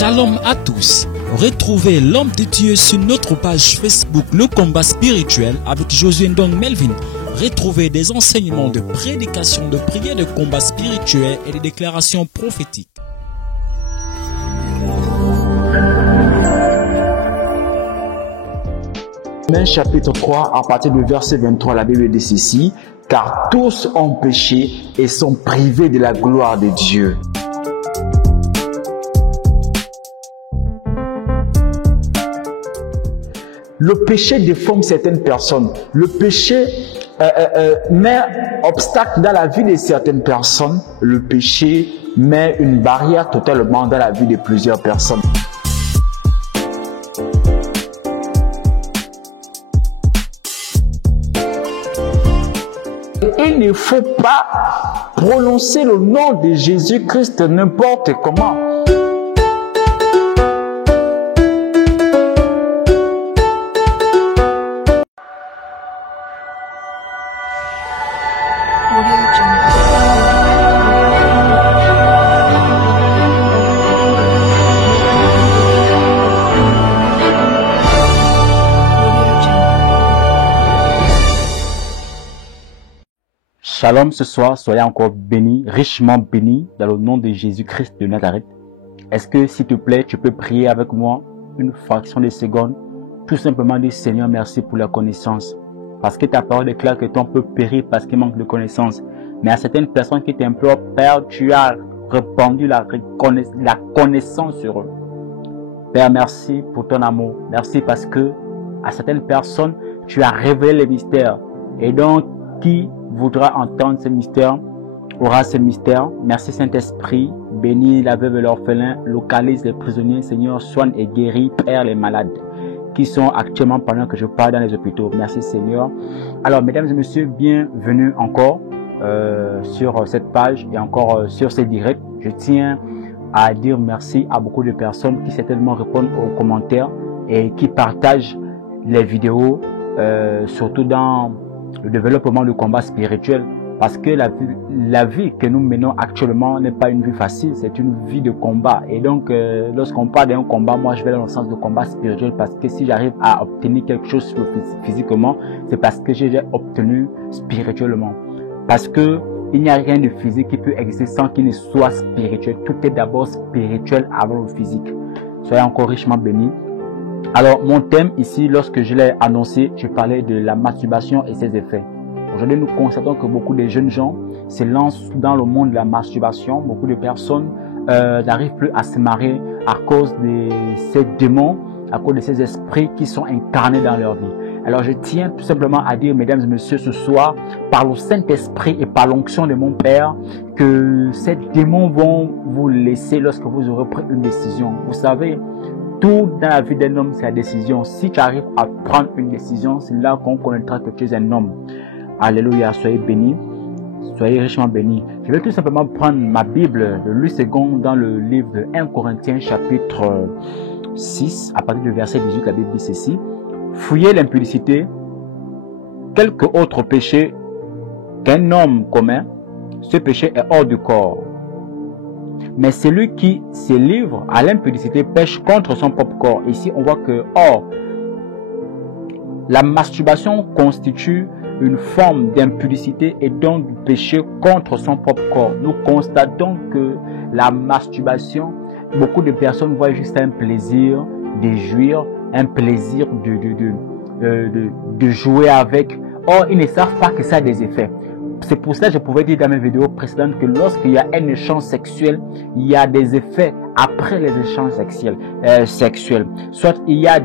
Shalom à tous. Retrouvez l'homme de Dieu sur notre page Facebook Le Combat Spirituel avec Josué Ndong Melvin. Retrouvez des enseignements de prédication, de prières, de combats spirituels et de déclarations prophétiques. Romains chapitre 3, à partir du verset 23, la Bible dit ceci: car tous ont péché et sont privés de la gloire de Dieu. Le péché déforme certaines personnes. Le péché met obstacle dans la vie de certaines personnes. Le péché met une barrière totalement dans la vie de plusieurs personnes. Il ne faut pas prononcer le nom de Jésus-Christ n'importe comment. Shalom, ce soir, soyez encore bénis, richement bénis, dans le nom de Jésus-Christ de Nazareth. Est-ce que, s'il te plaît, tu peux prier avec moi une fraction de seconde, tout simplement dire: Seigneur, merci pour la connaissance. Parce que ta parole déclare que ton peuple périt parce qu'il manque de connaissance. Mais à certaines personnes qui t'implorent, Père, tu as répandu la connaissance sur eux. Père, merci pour ton amour. Merci parce que à certaines personnes, tu as révélé les mystères. Et donc, qui voudra entendre ces mystères aura ces mystères. Merci Saint-Esprit, bénis la veuve et l'orphelin, localise les prisonniers, Seigneur, soigne et guéris, Père, les malades qui sont actuellement pendant que je parle dans les hôpitaux. Merci Seigneur. Alors, mesdames et messieurs, bienvenue encore sur cette page et encore sur ces directs. Je tiens à dire merci à beaucoup de personnes qui certainement répondent aux commentaires et qui partagent les vidéos, surtout dans le développement du combat spirituel, parce que la vie que nous menons actuellement n'est pas une vie facile, c'est une vie de combat. Et donc, lorsqu'on parle d'un combat, moi je vais dans le sens de combat spirituel, parce que si j'arrive à obtenir quelque chose physiquement, c'est parce que j'ai obtenu spirituellement. Parce que il n'y a rien de physique qui peut exister sans qu'il ne soit spirituel. Tout est d'abord spirituel avant le physique. Soyez encore richement bénis. Alors, mon thème ici, lorsque je l'ai annoncé, je parlais de la masturbation et ses effets. Aujourd'hui, nous constatons que beaucoup de jeunes gens se lancent dans le monde de la masturbation. Beaucoup de personnes n'arrivent plus à se marier à cause de ces démons, à cause de ces esprits qui sont incarnés dans leur vie. Alors, je tiens tout simplement à dire, mesdames et messieurs, ce soir, par le Saint-Esprit et par l'onction de mon Père, que ces démons vont vous laisser lorsque vous aurez pris une décision. Vous savez, tout dans la vie d'un homme, c'est la décision. Si tu arrives à prendre une décision, c'est là qu'on connaîtra que tu es un homme. Alléluia, soyez bénis, soyez richement bénis. Je vais tout simplement prendre ma Bible, le seconde dans le livre de 1 Corinthiens chapitre 6, à partir du verset 18, la Bible dit ceci: fuyez l'impudicité, quelque autre péché qu'un homme commun, ce péché est hors du corps. Mais celui qui se livre à l'impudicité pêche contre son propre corps. Ici, on voit que, la masturbation constitue une forme d'impudicité et donc du péché contre son propre corps. Nous constatons que la masturbation, beaucoup de personnes voient juste un plaisir de jouir, un plaisir de jouer avec. Or, ils ne savent pas que ça a des effets. C'est pour cela que je pouvais dire dans mes vidéos précédentes que lorsqu'il y a un échange sexuel, il y a des effets après les échanges sexuels. Soit il y a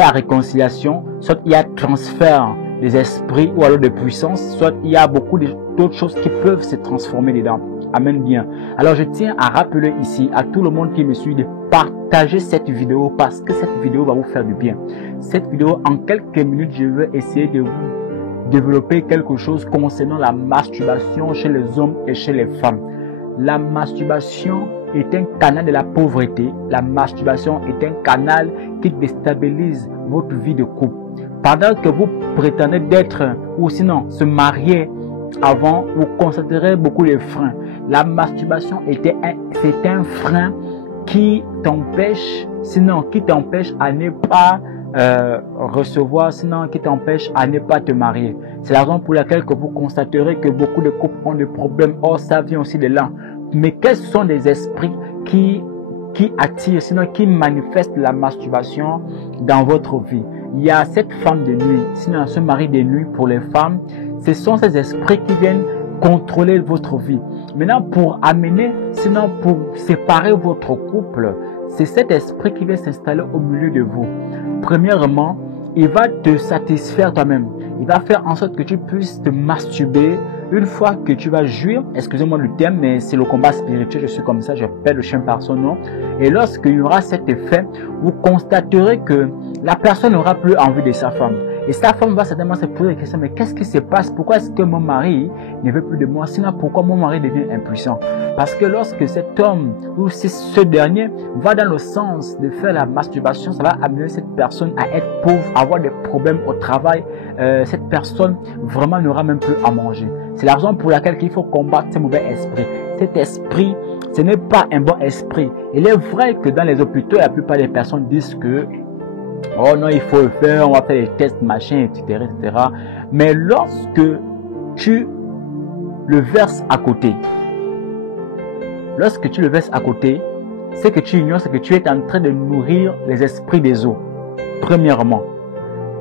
la réconciliation, soit il y a transfert des esprits ou alors de puissance, soit il y a beaucoup d'autres choses qui peuvent se transformer dedans. Amen bien. Alors je tiens à rappeler ici à tout le monde qui me suit de partager cette vidéo parce que cette vidéo va vous faire du bien. Cette vidéo, en quelques minutes, je vais essayer de vous développer quelque chose concernant la masturbation chez les hommes et chez les femmes. La masturbation est un canal de la pauvreté. La masturbation est un canal qui déstabilise votre vie de couple. Pendant que vous prétendez d'être ou sinon se marier avant, vous constaterez beaucoup de freins. La masturbation c'est un frein qui t'empêche à ne pas recevoir, sinon qui t'empêche à ne pas te marier. C'est la raison pour laquelle que vous constaterez que beaucoup de couples ont des problèmes. Or, ça vient aussi de là. Mais quels sont les esprits qui attirent, sinon qui manifestent la masturbation dans votre vie? Il y a cette femme de nuit, sinon ce mari de nuit pour les femmes. Ce sont ces esprits qui viennent contrôler votre vie. Maintenant, pour séparer votre couple, c'est cet esprit qui vient s'installer au milieu de vous. Premièrement, il va te satisfaire toi-même. Il va faire en sorte que tu puisses te masturber une fois que tu vas jouir. Excusez-moi le terme, mais c'est le combat spirituel. Je suis comme ça, je pèle le chien par son nom. Et lorsqu'il y aura cet effet, vous constaterez que la personne n'aura plus envie de sa femme. Et sa femme va certainement se poser la question, mais qu'est-ce qui se passe? Pourquoi est-ce que mon mari ne veut plus de moi? Sinon, pourquoi mon mari devient impuissant? Parce que lorsque cet homme ou ce dernier va dans le sens de faire la masturbation, ça va amener cette personne à être pauvre, à avoir des problèmes au travail. Cette personne vraiment n'aura même plus à manger. C'est la raison pour laquelle il faut combattre ce mauvais esprit. Cet esprit, ce n'est pas un bon esprit. Il est vrai que dans les hôpitaux, la plupart des personnes disent que oh non, il faut le faire, on va faire les tests, machin, etc., etc. Mais lorsque tu le verses à côté, ce que tu ignores, c'est que tu es en train de nourrir les esprits des eaux. Premièrement.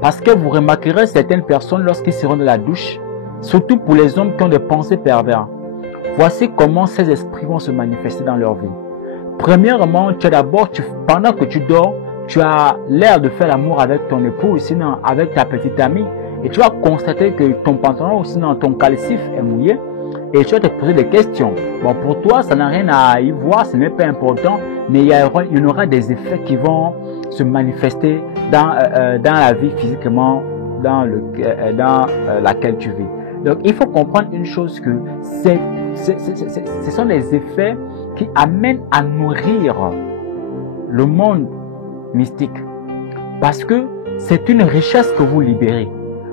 Parce que vous remarquerez certaines personnes lorsqu'ils seront dans la douche, surtout pour les hommes qui ont des pensées perverses. Voici comment ces esprits vont se manifester dans leur vie. Premièrement, pendant que tu dors, tu as l'air de faire l'amour avec ton époux, sinon avec ta petite amie, et tu vas constater que ton pantalon ou sinon ton calcif est mouillé, et tu vas te poser des questions. Bon, pour toi, ça n'a rien à y voir, ce n'est pas important, mais il y aura des effets qui vont se manifester dans la vie physiquement dans laquelle tu vis. Donc, il faut comprendre une chose que ce sont des effets qui amènent à nourrir le monde mystique. Parce que c'est une richesse que vous libérez.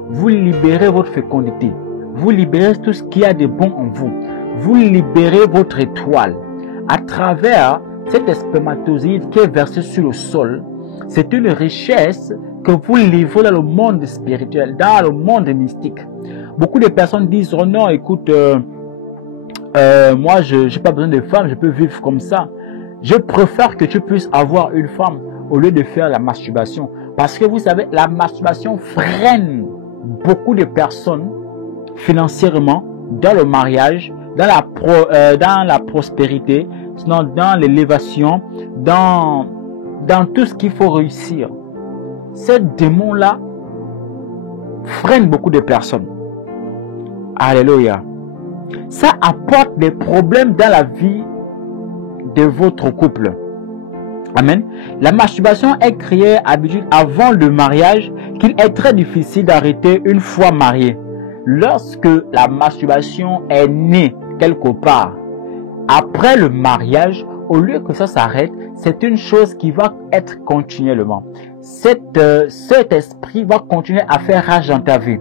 Vous libérez votre fécondité. Vous libérez tout ce qu'il y a de bon en vous. Vous libérez votre étoile. À travers cet spermatozoïde qui est versé sur le sol, c'est une richesse que vous livrez dans le monde spirituel, dans le monde mystique. Beaucoup de personnes disent, oh non, écoute, moi je n'ai pas besoin de femme, je peux vivre comme ça. Je préfère que tu puisses avoir une femme au lieu de faire la masturbation. Parce que vous savez, la masturbation freine beaucoup de personnes financièrement dans le mariage, dans la prospérité, sinon dans l'élévation, dans tout ce qu'il faut réussir. Ces démons-là freinent beaucoup de personnes. Alléluia. Ça apporte des problèmes dans la vie de votre couple. Amen. La masturbation est créée habitude avant le mariage qu'il est très difficile d'arrêter une fois marié. Lorsque la masturbation est née quelque part après le mariage, au lieu que ça s'arrête, c'est une chose qui va être continuellement. Cet esprit va continuer à faire rage dans ta vie.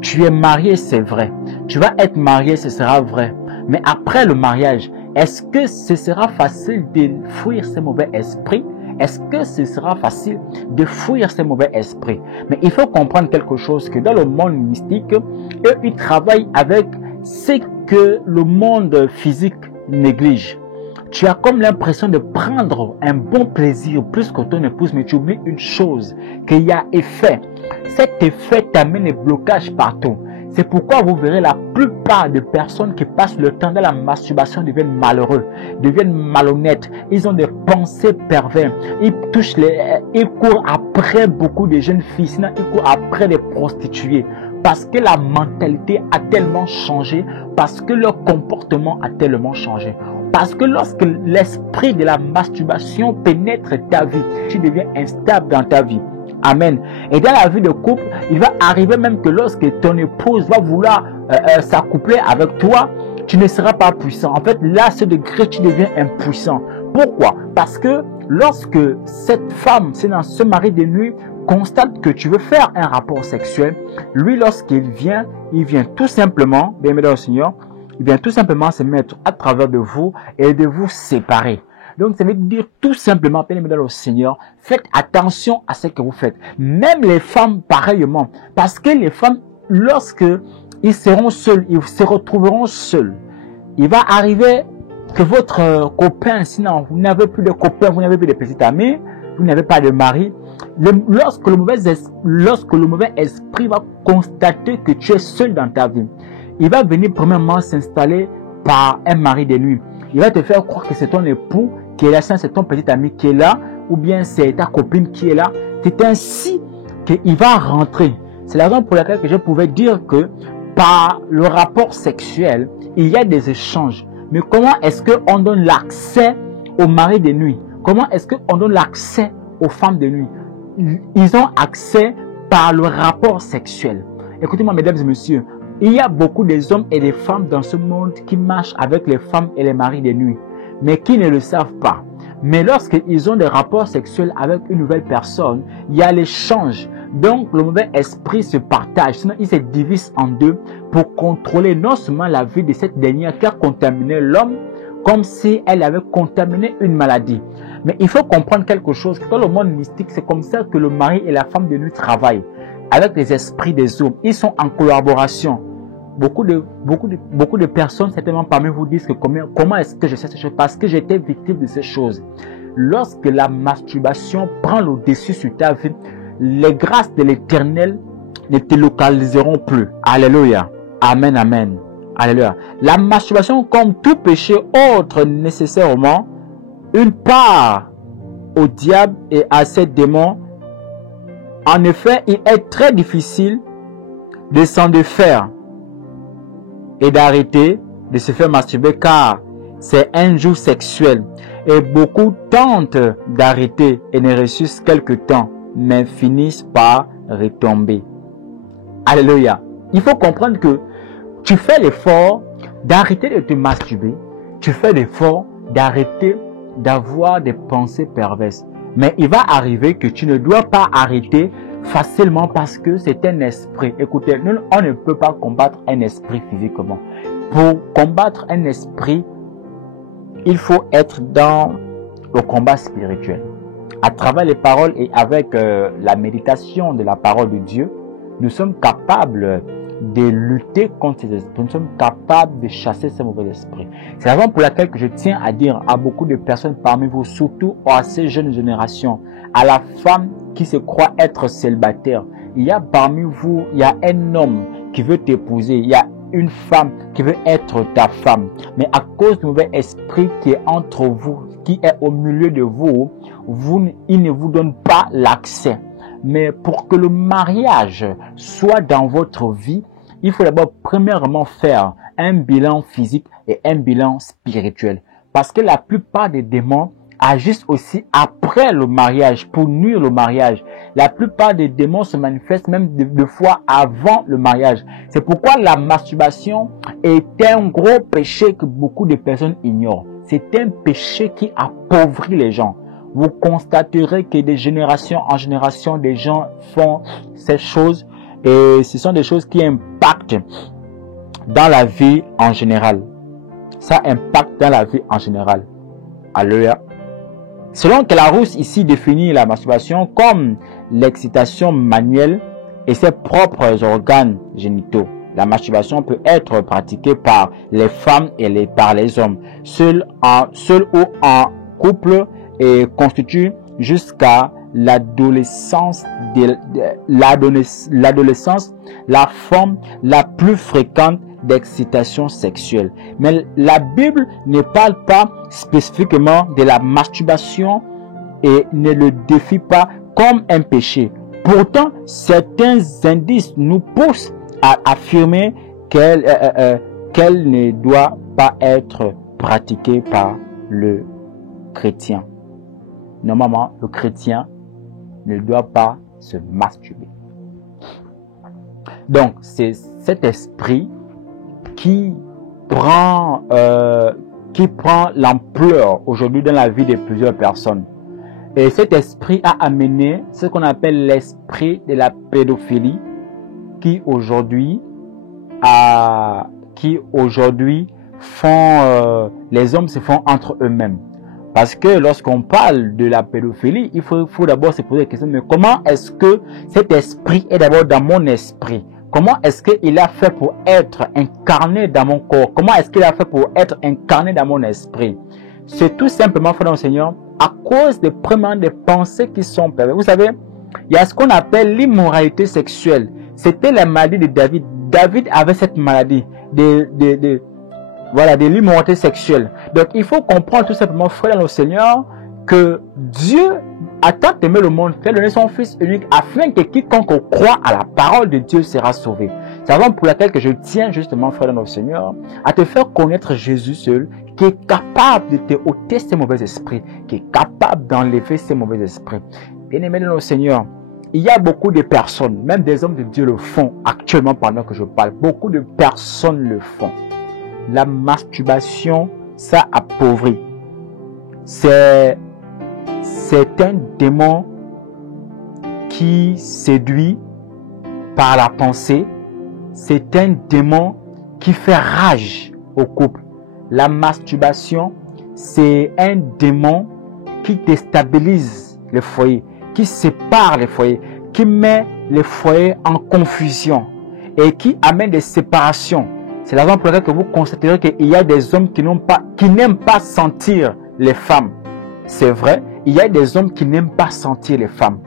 Tu es marié, c'est vrai. Tu vas être marié, ce sera vrai. Mais après le mariage, est-ce que ce sera facile de fuir ces mauvais esprits? Est-ce que ce sera facile de fuir ces mauvais esprits? Mais il faut comprendre quelque chose, que dans le monde mystique, eux, ils travaillent avec ce que le monde physique néglige. Tu as comme l'impression de prendre un bon plaisir plus que ton épouse, mais tu oublies une chose, qu'il y a effet. Cet effet t'amène des blocages partout. C'est pourquoi vous verrez la plupart des personnes qui passent le temps dans la masturbation deviennent malheureux, deviennent malhonnêtes. Ils ont des pensées perverses. Ils courent après beaucoup de jeunes filles, sinon ils courent après des prostituées. Parce que la mentalité a tellement changé, parce que leur comportement a tellement changé. Parce que lorsque l'esprit de la masturbation pénètre ta vie, tu deviens instable dans ta vie. Amen. Et dans la vie de couple, il va arriver même que lorsque ton épouse va vouloir s'accoupler avec toi, tu ne seras pas puissant. En fait, là, à ce degré, tu deviens impuissant. Pourquoi? Parce que lorsque cette femme, c'est dans ce mari de nuit, constate que tu veux faire un rapport sexuel, lui, lorsqu'il vient, il vient tout simplement, bien mesdames et Seigneur, il vient tout simplement se mettre à travers de vous et de vous séparer. Donc, ça veut dire tout simplement, bien-aimés dans le Seigneur, faites attention à ce que vous faites. Même les femmes, pareillement. Parce que les femmes, lorsque ils seront seuls, ils se retrouveront seuls. Il va arriver que votre copain, sinon vous n'avez plus de copain, vous n'avez plus de petits amis, vous n'avez pas de mari. Lorsque le mauvais esprit va constater que tu es seul dans ta vie, il va venir premièrement s'installer par un mari de nuit. Il va te faire croire que c'est ton époux qui est là, c'est ton petit ami qui est là, ou bien c'est ta copine qui est là. C'est ainsi qu'il va rentrer. C'est la raison pour laquelle je pouvais dire que par le rapport sexuel, il y a des échanges. Mais comment est-ce qu'on donne l'accès aux maris de nuit? Comment est-ce qu'on donne l'accès aux femmes de nuit? Ils ont accès par le rapport sexuel. Écoutez-moi, mesdames et messieurs, il y a beaucoup des hommes et des femmes dans ce monde qui marchent avec les femmes et les maris de nuit, mais qui ne le savent pas. Mais lorsqu'ils ont des rapports sexuels avec une nouvelle personne, il y a l'échange. Donc, le mauvais esprit se partage, sinon il se divise en deux pour contrôler non seulement la vie de cette dernière qui a contaminé l'homme, comme si elle avait contaminé une maladie. Mais il faut comprendre quelque chose, que dans le monde mystique, c'est comme ça que le mari et la femme de nuit travaillent, avec les esprits des hommes. Ils sont en collaboration. Beaucoup de personnes, certainement parmi vous, disent que comment est-ce que je sais ces choses? Parce que j'étais victime de ces choses. Lorsque la masturbation prend le dessus sur ta vie, les grâces de l'Éternel ne te localiseront plus. Alléluia. Amen, amen. Alléluia. La masturbation, comme tout péché autre, nécessairement une part au diable et à ses démons. En effet, il est très difficile de s'en défaire et d'arrêter de se faire masturber, car c'est un joug sexuel. Et beaucoup tentent d'arrêter et ne réussissent quelque temps, mais finissent par retomber. Alléluia. Il faut comprendre que tu fais l'effort d'arrêter de te masturber. Tu fais l'effort d'arrêter d'avoir des pensées perverses. Mais il va arriver que tu ne dois pas arrêter facilement parce que c'est un esprit. Écoutez, nous, on ne peut pas combattre un esprit physiquement. Pour combattre un esprit, il faut être dans le combat spirituel. À travers les paroles et avec la méditation de la parole de Dieu, nous sommes capables de lutter contre ces esprits. Nous sommes capables de chasser ces mauvais esprits. C'est la raison pour laquelle que je tiens à dire à beaucoup de personnes parmi vous, surtout à ces jeunes générations, à la femme qui se croit être célibataire. Il y a parmi vous, il y a un homme qui veut t'épouser. Il y a une femme qui veut être ta femme. Mais à cause du mauvais esprit qui est entre vous, qui est au milieu de vous, il ne vous donne pas l'accès. Mais pour que le mariage soit dans votre vie, il faut d'abord premièrement faire un bilan physique et un bilan spirituel. Parce que la plupart des démons agissent aussi après le mariage, pour nuire le mariage. La plupart des démons se manifestent même deux fois avant le mariage. C'est pourquoi la masturbation est un gros péché que beaucoup de personnes ignorent. C'est un péché qui appauvrit les gens. Vous constaterez que de génération en génération, des gens font ces choses et ce sont des choses qui impactent dans la vie en général. Ça impacte dans la vie en général. Alléluia. Selon Clarus, ici définit la masturbation comme l'excitation manuelle et ses propres organes génitaux. La masturbation peut être pratiquée par les femmes et par les hommes, seul ou en couple, et constitue jusqu'à l'adolescence la forme la plus fréquente d'excitation sexuelle. Mais la Bible ne parle pas spécifiquement de la masturbation et ne le défie pas comme un péché. Pourtant, certains indices nous poussent à affirmer qu'elle ne doit pas être pratiquée par le chrétien. Normalement, le chrétien ne doit pas se masturber. Donc, c'est cet esprit qui prend l'ampleur aujourd'hui dans la vie de plusieurs personnes. Et cet esprit a amené ce qu'on appelle l'esprit de la pédophilie, qui aujourd'hui les hommes se font entre eux-mêmes. Parce que lorsqu'on parle de la pédophilie, il faut d'abord se poser la question, mais comment est-ce que cet esprit est d'abord dans mon esprit? Comment est-ce qu'il a fait pour être incarné dans mon corps? Comment est-ce qu'il a fait pour être incarné dans mon esprit? C'est tout simplement, frère dans le Seigneur, à cause des pensées qui sont perverses. Vous savez, il y a ce qu'on appelle l'immoralité sexuelle. C'était la maladie de David. David avait cette maladie de l'immoralité sexuelle. Donc, il faut comprendre tout simplement, frère dans le Seigneur, que Dieu a tant aimé le monde qu'il a donné son Fils unique afin que quiconque croit à la parole de Dieu sera sauvé. C'est la raison pour laquelle que je tiens justement, frère dans le Seigneur, à te faire connaître Jésus seul, qui est capable de te ôter ces mauvais esprits, qui est capable d'enlever ces mauvais esprits. Bien-aimé dans le Seigneur, il y a beaucoup de personnes, même des hommes de Dieu le font actuellement pendant que je parle. Beaucoup de personnes le font. La masturbation, ça appauvrit. C'est un démon qui séduit par la pensée. C'est un démon qui fait rage au couple. La masturbation, c'est un démon qui déstabilise le foyer, qui sépare les foyers, qui met les foyers en confusion et qui amène des séparations. C'est la raison pour laquelle que vous constaterez qu'il y a des hommes qui n'aiment pas sentir les femmes. C'est vrai, il y a des hommes qui n'aiment pas sentir les femmes.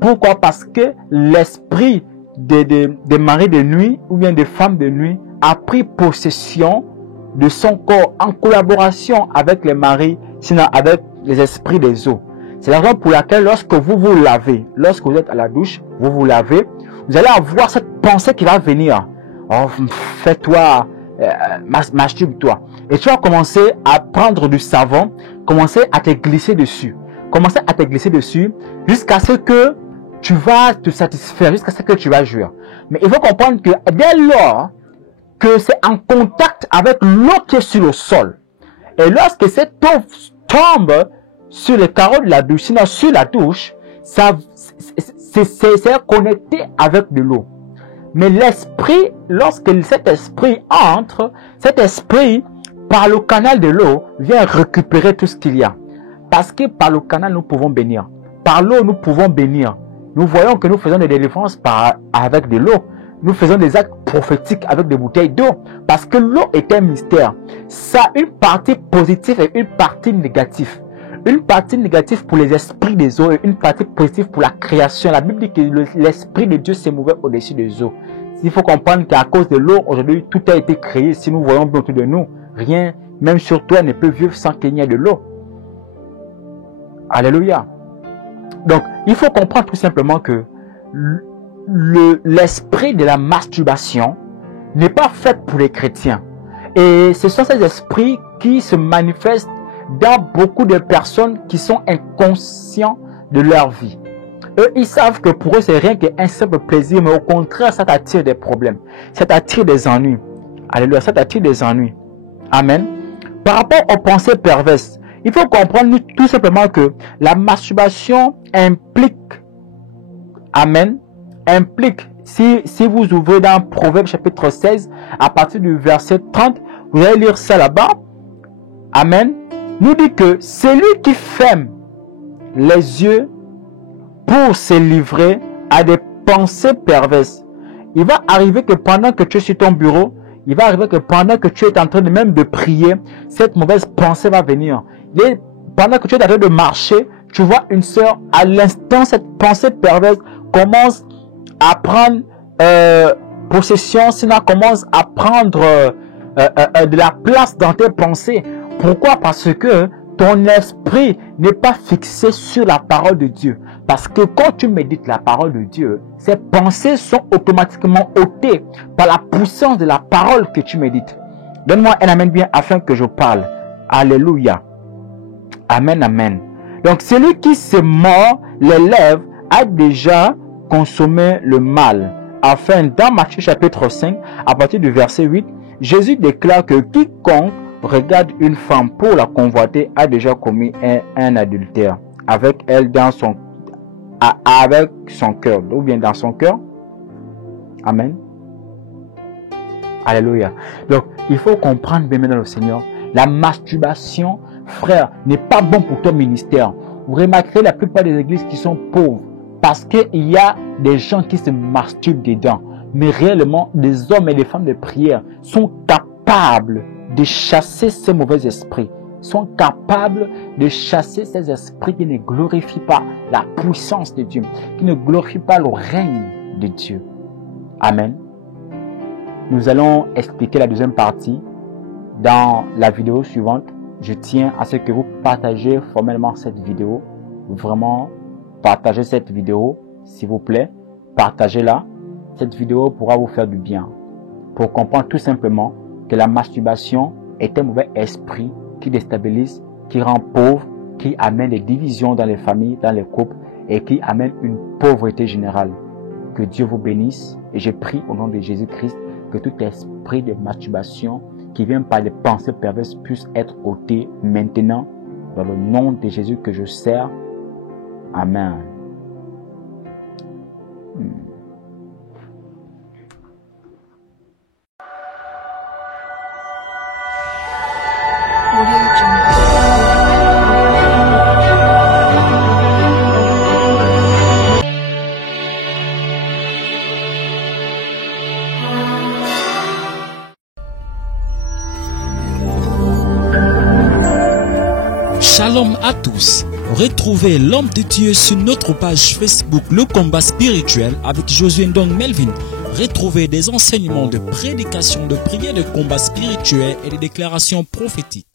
Pourquoi? Parce que l'esprit des maris de nuit ou bien des femmes de nuit a pris possession de son corps en collaboration avec les maris, sinon avec les esprits des eaux. C'est la raison pour laquelle lorsque vous vous lavez, lorsque vous êtes à la douche, vous vous lavez, vous allez avoir cette pensée qui va venir. Oh, fais-toi, masturbe-toi. Et tu vas commencer à prendre du savon, commencer à te glisser dessus. Commencer à te glisser dessus jusqu'à ce que tu vas te satisfaire, jusqu'à ce que tu vas jouir. Mais il faut comprendre que dès lors que c'est en contact avec l'eau qui est sur le sol, et lorsque cette eau tombe sur les carreaux de la douche, sinon sur la douche, c'est connecté avec de l'eau. Mais l'esprit, lorsque cet esprit entre, cet esprit, par le canal de l'eau, vient récupérer tout ce qu'il y a. Parce que par le canal, nous pouvons bénir. Par l'eau, nous pouvons bénir. Nous voyons que nous faisons des délivrances avec de l'eau. Nous faisons des actes prophétiques avec des bouteilles d'eau. Parce que l'eau est un mystère. Ça a une partie positive et une partie négative. Une partie négative pour les esprits des eaux et une partie positive pour la création. La Bible dit que l'esprit de Dieu s'est mouvait au-dessus des eaux. Il faut comprendre qu'à cause de l'eau, aujourd'hui, tout a été créé. Si nous voyons bien autour de nous, rien, même sur toi, ne peut vivre sans qu'il y ait de l'eau. Alléluia. Donc, il faut comprendre tout simplement que l'esprit de la masturbation n'est pas fait pour les chrétiens. Et ce sont ces esprits qui se manifestent dans beaucoup de personnes qui sont inconscients de leur vie. Eux, ils savent que pour eux, c'est rien qu'un simple plaisir, mais au contraire, ça t'attire des problèmes. Ça t'attire des ennuis. Alléluia, ça t'attire des ennuis. Amen. Par rapport aux pensées perverses, il faut comprendre tout simplement que la masturbation implique, amen, implique, si vous ouvrez dans Proverbe chapitre 16, à partir du verset 30, vous allez lire ça là-bas, amen, nous dit que celui qui ferme les yeux pour se livrer à des pensées perverses, il va arriver que pendant que tu es sur ton bureau, il va arriver que pendant que tu es en train de même de prier, cette mauvaise pensée va venir. Et pendant que tu es en train de marcher, tu vois une sœur, à l'instant, cette pensée perverse commence à prendre possession, sinon commence à prendre de la place dans tes pensées. Pourquoi? Parce que ton esprit n'est pas fixé sur la parole de Dieu. Parce que quand tu médites la parole de Dieu, ces pensées sont automatiquement ôtées par la puissance de la parole que tu médites. Donne-moi un amen bien afin que je parle. Alléluia. Amen, amen. Donc celui qui se mord les lèvres a déjà consommé le mal. Afin, dans Matthieu chapitre 5, à partir du verset 8, Jésus déclare que quiconque regarde une femme pour la convoiter a déjà commis un adultère avec elle avec son cœur, ou bien dans son cœur. Amen. Alléluia. Donc, il faut comprendre bien maintenant le Seigneur, la masturbation frère, n'est pas bon pour ton ministère. Vous remarquerez la plupart des églises qui sont pauvres parce qu'il y a des gens qui se masturbent dedans. Mais réellement, des hommes et des femmes de prière sont capables de chasser ces mauvais esprits, sont capables de chasser ces esprits qui ne glorifient pas la puissance de Dieu, qui ne glorifient pas le règne de Dieu. Amen. Nous allons expliquer la deuxième partie dans la vidéo suivante. Je tiens à ce que vous partagez formellement cette vidéo. Vraiment, partagez cette vidéo, s'il vous plaît. Partagez-la. Cette vidéo pourra vous faire du bien. Pour comprendre tout simplement que la masturbation est un mauvais esprit qui déstabilise, qui rend pauvre, qui amène des divisions dans les familles, dans les couples et qui amène une pauvreté générale. Que Dieu vous bénisse et je prie au nom de Jésus-Christ que tout esprit de masturbation qui vient par les pensées perverses puisse être ôté maintenant dans le nom de Jésus que je sers. Amen. Shalom à tous. Retrouvez l'homme de Dieu sur notre page Facebook Le Combat Spirituel avec Josué Ndong Melvin. Retrouvez des enseignements de prédication, de prières, de combat spirituel et de déclarations prophétiques.